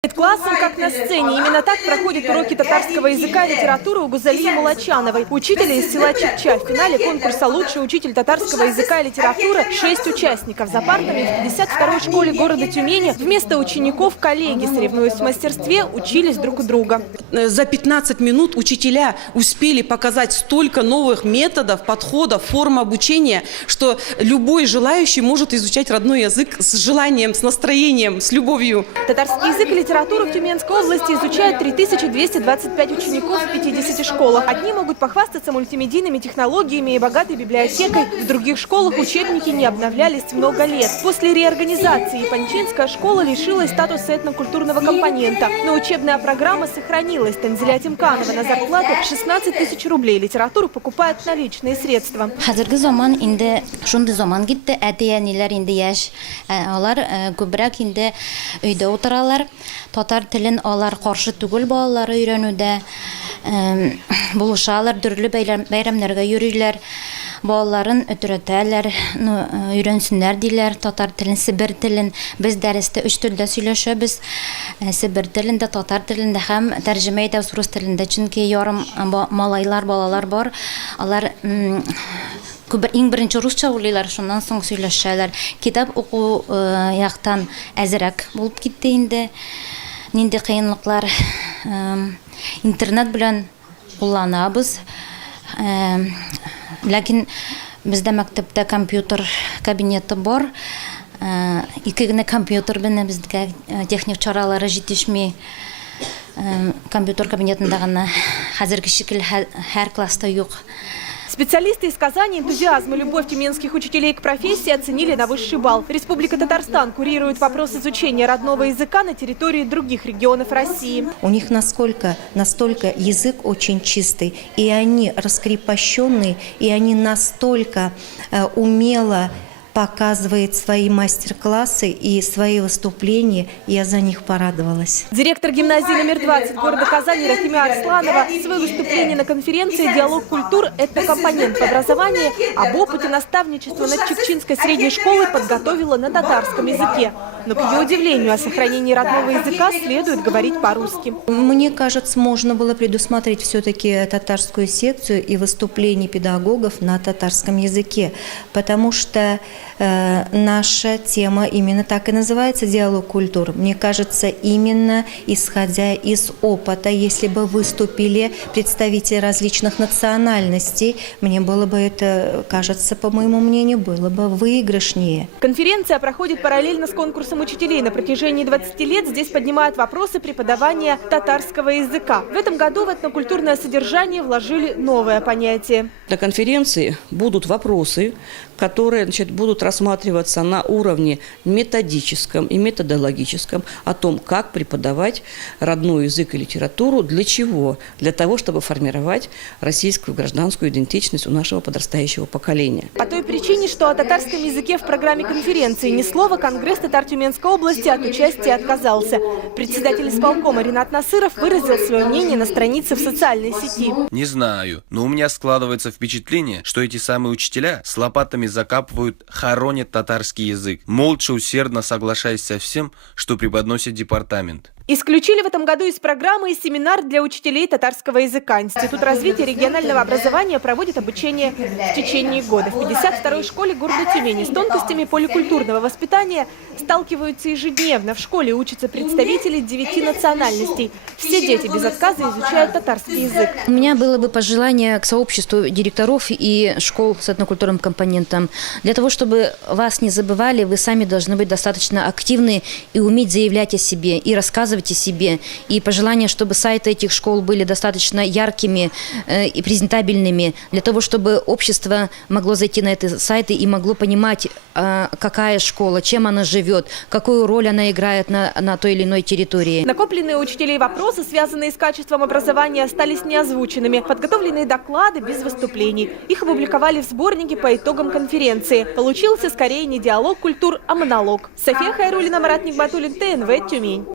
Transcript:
Перед классом, как на сцене. Именно так проходят уроки татарского языка и литературы у Гузалии Молочановой, учителя из села Чикча. В финале конкурса «Лучший учитель татарского языка и литературы» 6 участников. За партами в 52-й школе города Тюмени вместо учеников коллеги, соревнуясь в мастерстве, учились друг у друга. За 15 минут учителя успели показать столько новых методов, подходов, форм обучения, что любой желающий может изучать родной язык с желанием, с настроением, с любовью. Татарский язык и литературу в Тюменской области изучают 3225 учеников в 50 школах. Одни могут похвастаться мультимедийными технологиями и богатой библиотекой. В других школах учебники не обновлялись много лет. После реорганизации Панчинская школа лишилась статуса этнокультурного компонента. Но учебная программа сохранилась. Танзиля Тимканова на зарплату 16 тысяч рублей. Литературу покупают наличные средства. Татар телен алар каршы түгел балалары өйрәнүдә. Булышалар, төрле бәйрәмнәргә йөриләр. Балаларын өтерәтәләр, өйрәнсеннәр диләр татар телен, Себер телен. Без дәрестә 3 телдә сөйләшәбез. Себер телендә, татар телендә һәм тәрҗемә итәбез рус телендә. Чөнки ярым малайлар, балалар бар. Алар иң беренче русча уйлыйлар, шуннан соң сөйләшәләр. Китап уку яктан әзрәк булып китте инде. Нинди кыенлыклар интернет белән кулланабыз. Ләкин бездә мәктәптә компьютер кабинеты бар. Ике генә компьютер белән безгә техник чаралары җитешми. Компьютер кабинетында гына хәзерге шикел һәр класста юк. Специалисты из Казани энтузиазм и любовь тюменских учителей к профессии оценили на высший балл. Республика Татарстан курирует вопрос изучения родного языка на территории других регионов России. У них настолько язык очень чистый, и они раскрепощенные, и они настолько умело показывает свои мастер-классы и свои выступления. Я за них порадовалась. Директор гимназии номер 20 города Казани Рахимя Арсланова свое выступление на конференции «Диалог культур. Этнокомпонент в образовании» об опыте наставничества над Чикчинской средней школой подготовила на татарском языке. Но, к ее удивлению, о сохранении родного языка следует говорить по-русски. Мне кажется, можно было предусмотреть все-таки татарскую секцию и выступления педагогов на татарском языке, потому что наша тема именно так и называется «Диалог культур». Мне кажется, именно исходя из опыта, если бы выступили представители различных национальностей, мне было бы это, кажется, по моему мнению, было бы выигрышнее. Конференция проходит параллельно с конкурсом учителей. На протяжении 20 лет здесь поднимают вопросы преподавания татарского языка. В этом году в этнокультурное содержание вложили новое понятие. На конференции будут вопросы, которые будут рассматриваться на уровне методическом и методологическом о том, как преподавать родной язык и литературу, для чего? Для того, чтобы формировать российскую гражданскую идентичность у нашего подрастающего поколения. По той причине, что о татарском языке в программе конференции ни слова, Конгресс Татар-Тюменской области от участия отказался. Председатель исполкома Ринат Насыров выразил свое мнение на странице в социальной сети. Не знаю, но у меня складывается впечатление, что эти самые учителя с лопатами закапывают, хоронят татарский язык, молча усердно соглашаясь со всем, что преподносит департамент. Исключили в этом году из программы и семинар для учителей татарского языка. Институт развития регионального образования проводит обучение в течение года. В 52-й школе города Тюмени с тонкостями поликультурного воспитания сталкиваются ежедневно. В школе учатся представители 9 национальностей. Все дети без отказа изучают татарский язык. У меня было бы пожелание к сообществу директоров и школ с этнокультурным компонентом. Для того, чтобы вас не забывали, вы сами должны быть достаточно активны и уметь заявлять о себе и рассказывать о себе. И пожелание, чтобы сайты этих школ были достаточно яркими и презентабельными, для того, чтобы общество могло зайти на эти сайты и могло понимать, какая школа, чем она живет, какую роль она играет на той или иной территории. Накопленные у учителей вопросы, связанные с качеством образования, остались неозвученными. Подготовленные доклады без выступлений. Их опубликовали в сборнике по итогам конференции. Получился скорее не диалог культур, а монолог. София Хайруллина, Марат Нигматуллин, ТНВ, Тюмень.